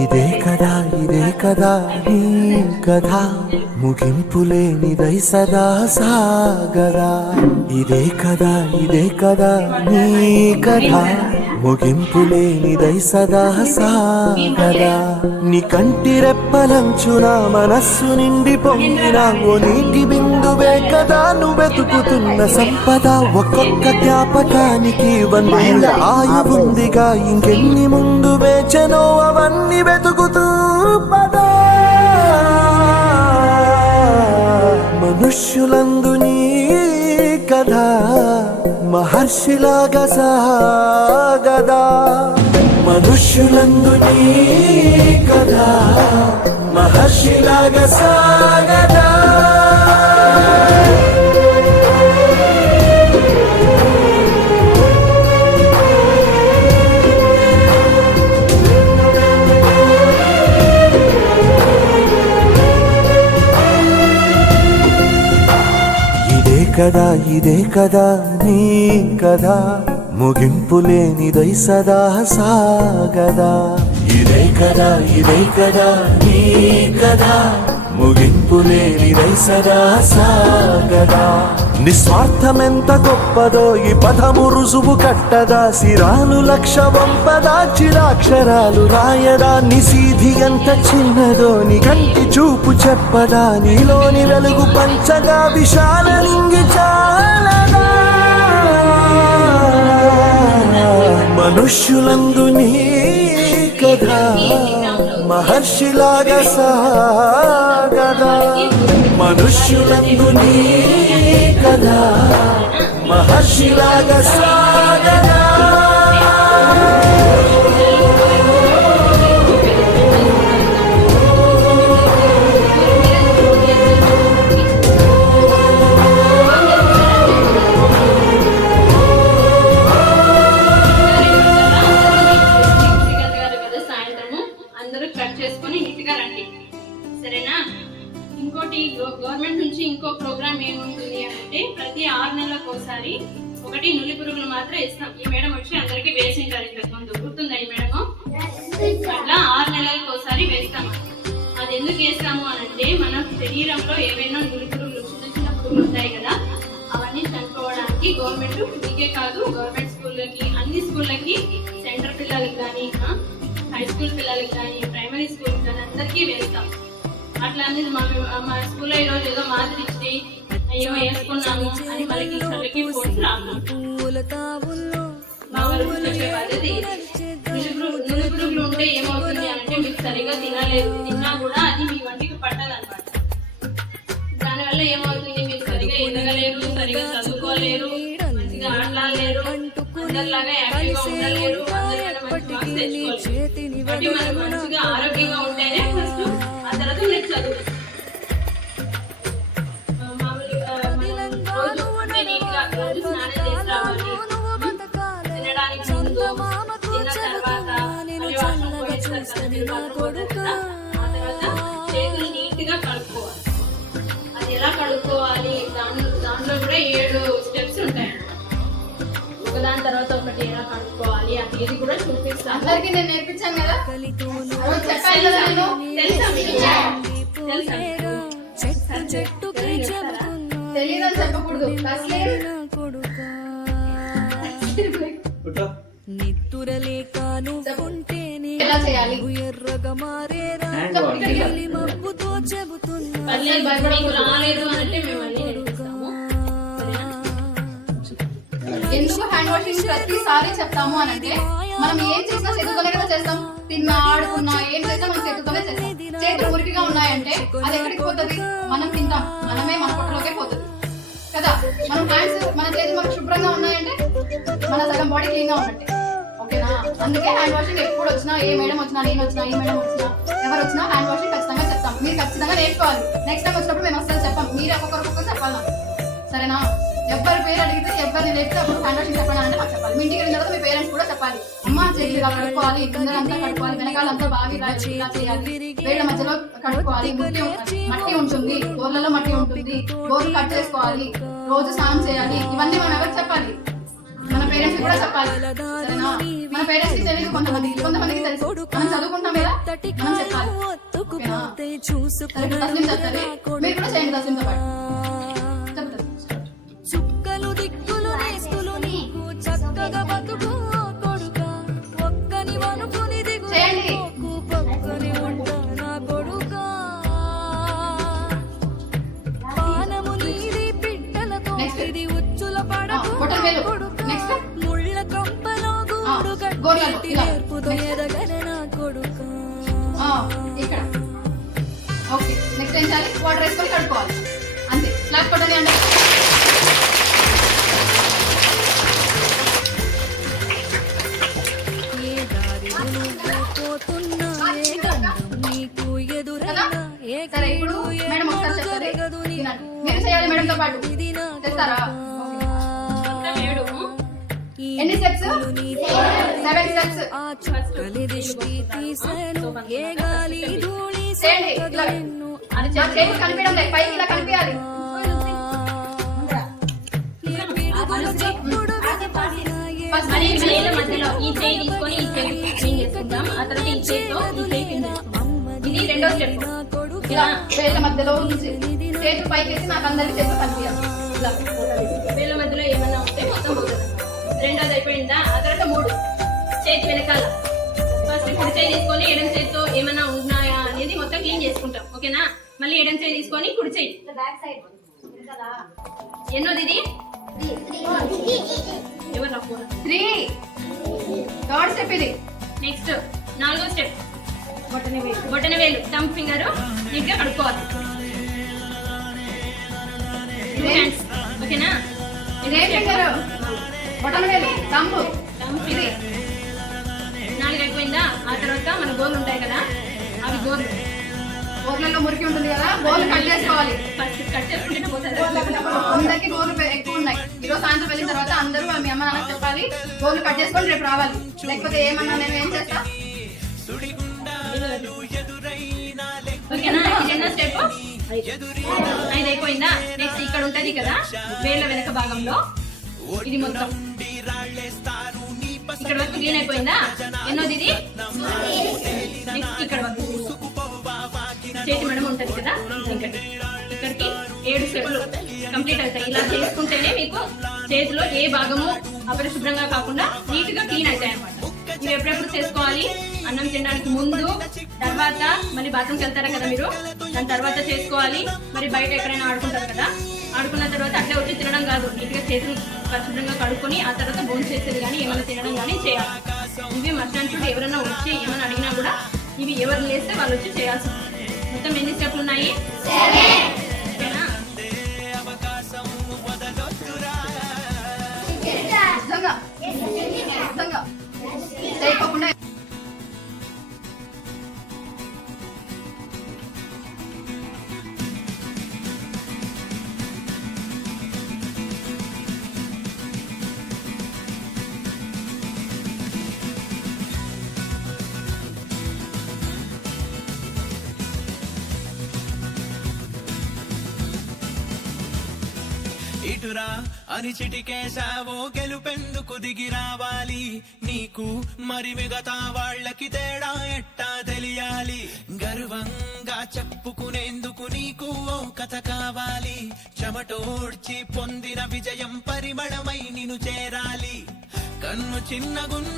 ఇదే కదా నీ కథ ముగింపులేనిదై సదా సాగదా. ఇదే కదా నీ కథ ముగింపులేనిదై సదా సాగదా. నీ కంటి రెప్పలంచున మనస్సు నిండి పొంగిన ఓ నీటి బిందువే కదా నువ్వెతుకుతున్న సంపద. ఒక్కొక్క జ్ఞాపకానికి వందేళ్ళ ఆయువుందిగా, ఇంకెన్ని ముందు వేచనో అవన్నీ వెతుకుతూ పదా. మనుష్యులందు నీ కథ మహర్షిలాగా సాగదా. మనుష్యులందు నీ కథ మహర్షిలాగా సాగదా. ఇదే కదా నీ కథ ముగింపులేనిదై సదా సాగదా. ఇదే కదా నీ కథ ముగింపులేనిదై సదా సాగదా. నిస్వార్థమెంత గొప్పదో ఈ పదము రుజువు కట్టదా. సిరాలు లక్ష వంపదా, చిరాక్షరాలు రాయదా. నిశీధి ఎంత చిన్నదో నీ కంటి చూపు చెప్పదా. నీలోని వెలుగు పంచగా విశాల లింగి చాలదా. మనుష్యులందు నీ కథ మహర్షిలాగా సాగదా. మనుష్యులందు నీ కథ మహర్షిలాగా సాగదా. గవర్నమెంట్ నుంచి ఇంకో ప్రోగ్రామ్ ఏముంటుంది అంటే ప్రతి 6 నెలలకు ఒకసారి ఒకటి నులి పురుగులు మాత్రం ఇస్తాం. ఈ మేడం వచ్చి అందరికి వేసింటారు ఇంతకు ముందు, గుర్తుందా ఈ మేడం? అట్లా 6 నెలలకు ఒకసారి వేస్తాము. అది ఎందుకు వేస్తాము అనంటే మన శరీరంలో ఏవైనా నులి పురుగులు చిన్న పురుగులు ఉంటాయి కదా, అవన్నీ చనిపోవడానికి గవర్నమెంట్ మీకే కాదు గవర్నమెంట్ స్కూళ్ళకి అన్ని స్కూళ్ళకి సెంటర్ పిల్లలకి కానీ హై స్కూల్ పిల్లలకి కానీ ప్రైమరీ స్కూల్ కానీ అందరికీ వేస్తాం. అట్లా అనేది మా స్కూల్లో ఈరోజు ఏదో మాదిరి ఇచ్చి అయ్యో వేసుకున్నాము అని మళ్ళీ టీచర్లకి ఫోన్స్ రాము. మా వరకు చెప్పే బాధ్యత నులి పురుగులు ఉంటే ఏమవుతుంది అంటే మీకు సరిగా తినలేదు, తిన్నా కూడా అది మీ వంటికి పట్టదు అనమాట. దానివల్ల ఏమవుతుంది, మీరు సరిగా ఎదగలేరు, సరిగా చదువుకోలేరు, మంచిగా ఆటలాడలేరు, అందరిలాగా యాక్టివ్గా ఉండలేరు, అందరికన్నా మంచి మార్క్స్ తెచ్చుకోలేరు. కాబట్టి మనం మంచిగా ఆరోగ్యంగా ఉంటేనే ఫస్ట్ ఆ తర్వాత నెక్స్ట్ చదువు. రోజు స్నానం చేసి రావాలి, తినడానికి ముందు తిన్న తర్వాత ఆ తర్వాత చేతులు నీట్ గా కడుక్కోవాలి. అది ఎలా కడుక్కోవాలి దాంట్లో కూడా 7 స్టెప్స్ ఉంటాయి. ఒకదాని తర్వాత ఒకటి ఎలా కడుక్కోవాలి అనేది కూడా చూపిస్తాను. అందరికి నేను నేర్పించాను కదా, తెలియదని చెప్పకూడదు. ఎలా చేయాలి? రాలేదు అంటే మేము అన్ని నేర్పిస్తాము. ఎందుకు హ్యాండ్ వాషింగ్ ప్రతిసారి చెప్తాము అనంటే మనం ఏం చేసినా చేతులతోనే కదా చేస్తాం. తిన్నా ఆడుకున్నా ఏం చేసినా మనం చేతులతోనే చేస్తాం. చేతులు మురికిగా ఉన్నాయంటే అది ఎక్కడికి పోతుంది? మనం తింటాం, మనమే మన పొట్టలోకే పోతుంది కదా. మనం హ్యాండ్స్ మన చేతులు మనకు శుభ్రంగా ఉన్నాయంటే మన సగం బాడీ క్లీన్ గా ఉన్నట్టే. ఓకేనా? అందుకే హ్యాండ్ వాషింగ్ ఎప్పుడు వచ్చినా, ఏ మేడం వచ్చినా, నేను వచ్చినా, ఈ మేడం వచ్చినా, ఎవరు వచ్చినా హ్యాండ్ వాషింగ్ ఖచ్చితంగా చెప్తాం. మీరు ఖచ్చితంగా నేర్చుకోవాలి. నెక్స్ట్ టైం వచ్చినప్పుడు మేము అసలు చెప్పాం, మీరే ఒక్కొక్కరు చెప్పాలి. సరేనా? ఎవరి పేరు అడిగితే ఎవరిని లేపితే అప్పుడు హ్యాండ్ వాషింగ్ చెప్పండి అంటే మాకు చెప్పాలి. మీ ఇంటికి వెళ్ళిన తర్వాత మీ పేరెంట్స్ కూడా చెప్పాలి, అమ్మ చేతులు ఇలా కడుక్కోవాలి, కిందలంతా కడుక్కోవాలి, వెనకాలంతా బాగా ఇలా చేయాలి, వేళ్ళ మధ్యలో కడుక్కోవాలి, మట్టి ఉంటుంది, గోర్లలో మట్టి ఉంటుంది, గోర్లు కట్ చేసుకోవాలి, రోజు స్నానం చేయాలి. ఇవన్నీ మనం ఎవరికి చెప్పాలి? మన పేరెంట్స్ కూడా చెప్పాలి. సరేనా? మన పేరెంట్స్ కి తెలియదు, కొంతమందికి తెలుసు. మనం చదువుకుంటాం కదా, మనం చెప్పాలి. ఓకేనా? సరే, ఇప్పుడు తస్లీం చెప్తారు, మీరు కూడా చేయండి తస్లీంతో పాటు. చుక్కలు దిక్కులు నేస్తులు నీకు చక్కగా బతుకు కొడుక ఒక్కని వనుకుని దిగు చేయండి. పక్కని ఉంటా నా కొడుక పానము నీది పిట్టలతో ఇది ఉచ్చుల పడకు బొటన్ వేలు. కొడుక నెక్స్ట్ ముళ్ళ కంపలో గూడు గోర్లలో కట్టి ఇలా. నేర్పుతో ఎదగన నా కొడుక ఇక్కడ ఓకే. నెక్స్ట్ ఏం చేయాలి? వాటర్ వేసుకొని కడుక్కోవాలి, అంతే. క్లాస్ కొట్టండి అంటే ఏ దారిలో నువ్వు పోతున్నా ఏ గండం నీకు ఎదురైనా ఏ సరే. ఇప్పుడు కీడు మేడం ఒకసారి ఎన్నడూ చెప్తారు, జరగదు వినండి. నీకు మీరు చేయాలి మేడంతో పాటు. ఇది నా చేస్తారా? మొత్తం 7. ఎన్ని స్టెప్స్? 7 స్టెప్స్. ఆ చుక్కలి దిష్టి తీసెను ఏ గాలి ధూళి చేయండి. ఇలా. సోకదెన్ను అది చేతులు కనిపించడం లేదు, పైకి ఇలా కనిపించాలి. ఏ పిడుగుల చప్పుడు వినపడిన ఏ మరి వేళ్ళ మధ్యలో ఈ చేయి తీసుకొని ఈ చేయి క్లీన్ చేసుకుంటాం. ఆ తర్వాత ఈ చేతితో ఈ చేయి క్లీన్ చేసుకుంటాం. ఇది రెండో స్టెప్. నా కొడుకు ఇలా వేళ్ళ మధ్యలో ఉంచి చేతులు పైకి వేసి నాకు అందరికి చేతులు కనిపించాలి. ఇలా వేళ్ళ మధ్యలో ఏమన్నా ఉంటే మొత్తం పోతుంది. రెండోది అయిపోయిందా? ఆ తర్వాత 3 చేతి వెనకాల. ఫస్ట్ కుడి చేయి తీసుకొని ఎడమ చేతితో ఏమన్నా ఉన్నాయా అనేది మొత్తం క్లీన్ చేసుకుంటాం. ఓకేనా? మళ్ళీ ఎడమ చేయి తీసుకొని కుడి చేయి. ఎన్నోది ఇది? ఎవరు రా ఫోన్? 3. థర్డ్ స్టెప్ ఇది. నెక్స్ట్ 4వ స్టెప్. బొటన వేలు థంబ్ ఫింగర్ నీట్ గా కడుక్కోవాలి. 2 హ్యాండ్స్. ఓకేనా? ఇదే ఫింగర్, బొటన వేలు, థంబ్. థంబ్ ఫింగర్ 4 అయిపోయిందా? ఆ తర్వాత మన గోర్లు ఉంటాయి కదా, అవి గోర్లు. గోర్లలో మురికి ఉంటుంది కదా, గోర్లు కట్ చేసుకోవాలి. ఫస్ట్ కట్ చేసుకుంటే పోతుంది. అందరికి గోర్లు ఎక్కువ ఉన్నాయి. ఈరోజు సాయంత్రం వెళ్ళిన తర్వాత అందరూ మీ అమ్మ నాన్నకి చెప్పాలి, గోర్లు కట్ చేసుకొని రేపు రావాలి. లేకపోతే ఏమన్నా నేను ఏం చేస్తా? ఓకేనా? ఇది ఎన్నో స్టెప్? 5 అయిపోయిందా? నెక్స్ట్ ఇక్కడ ఉంటది కదా వేళ్ళ వెనక భాగంలో, ఇది మొత్తం ఇక్కడ వరకు క్లీన్ అయిపోయిందా? ఎన్నోది ఇది? నెక్స్ట్ ఇక్కడ వరకు చేతి మెడమ ఉంటది కదా, ఇక్కడికి 7 స్టెప్లు కంప్లీట్ అవుతాయి. ఇలా చేసుకుంటేనే మీకు చేతిలో ఏ భాగము అపరిశుభ్రంగా కాకుండా నీట్ గా క్లీన్ అవుతాయి అన్నమాట. ఇవి ఎప్పుడెప్పుడు చేసుకోవాలి? అన్నం తినడానికి ముందు, తర్వాత మళ్ళీ బాత్రూమ్కి వెళ్తారా కదా మీరు, దాని తర్వాత చేసుకోవాలి. మరి బయట ఎక్కడైనా ఆడుకుంటారు కదా, ఆడుకున్న తర్వాత అట్లే వచ్చి తినడం కాదు, నీట్ గా చేతులు పరిశుభ్రంగా కడుక్కొని ఆ తర్వాత భోజనం చేసేది కానీ ఏమైనా తినడం కానీ చేయాలి. ఇవి మర్చాంచుడు ఎవరైనా వచ్చి ఏమైనా అడిగినా కూడా ఇవి ఎవరు లేస్తే వాళ్ళు వచ్చి చేయాల్సి. మొత్తం ఎన్ని స్టెప్లు ఉన్నాయి? 7. నిజంగా చేయకుండా ఇటురా అని చిటికేశావో గెలుపెందుకు దిగి రావాలి నీకు మరి మిగతా వాళ్ళకి తేడా ఎట్టా తెలియాలి గర్వంగా చెప్పుకునేందుకు నీకు ఓ కథ కావాలి చెమటోడ్చి పొందిన విజయం పరిమళమై నిన్ను చేరాలి కన్ను చిన్నగున్న